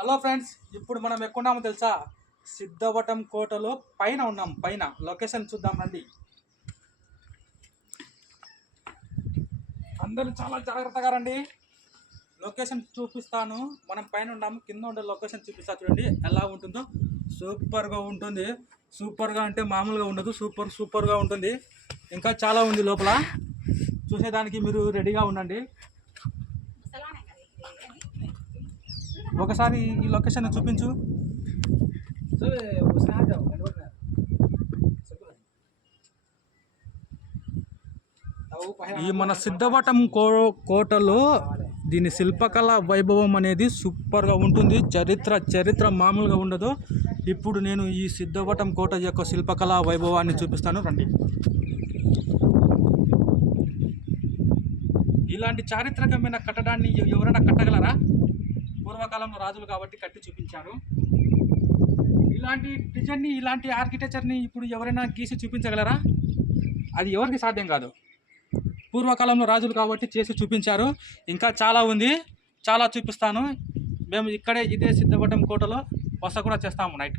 Hello friends, ఇప్పుడు మనం ఎక్కడున్నామో తెలుసా? సిద్ధవటం కోటలో పైన ఉన్నాం. పైన లొకేషన్ చూద్దాం రండి. అందరూ చాలా జాగ్రత్తగా రండి. లొకేషన్ చూపిస్తాను. మనం పైన ఉన్నాము, కింద ఉండే లొకేషన్ చూపిస్తా చూడండి ఎలా ఉంటుందో. సూపర్గా ఉంటుంది. సూపర్గా అంటే మామూలుగా ఉండదు, సూపర్గా ఉంటుంది. ఇంకా చాలా ఉంది లోపల, చూసేదానికి మీరు రెడీగా ఉండండి. ఒకసారి ఈ లొకేషన్ చూపించు. ఈ మన సిద్ధవటం కోటలో దీని శిల్పకళ వైభవం అనేది సూపర్గా ఉంటుంది. చరిత్ర మామూలుగా ఉండదు. ఇప్పుడు నేను ఈ సిద్ధవటం కోట యొక్క శిల్పకళ వైభవాన్ని చూపిస్తాను రండి. ఇలాంటి చారిత్రకమైన కట్టడాన్ని ఎవరైనా కట్టగలరా? పూర్వకాలంలో రాజులు కాబట్టి కట్టి చూపించారు. ఇలాంటి డిజైన్ని, ఇలాంటి ఆర్కిటెక్చర్ని ఇప్పుడు ఎవరైనా గీసి చూపించగలరా? అది ఎవరికి సాధ్యం కాదు. పూర్వకాలంలో రాజులు కాబట్టి చేసి చూపించారు. ఇంకా చాలా ఉంది, చాలా చూపిస్తాను. మేము ఇక్కడే ఇదే సిద్ధవటం కోటలో బస కూడా చేస్తాము నైట్.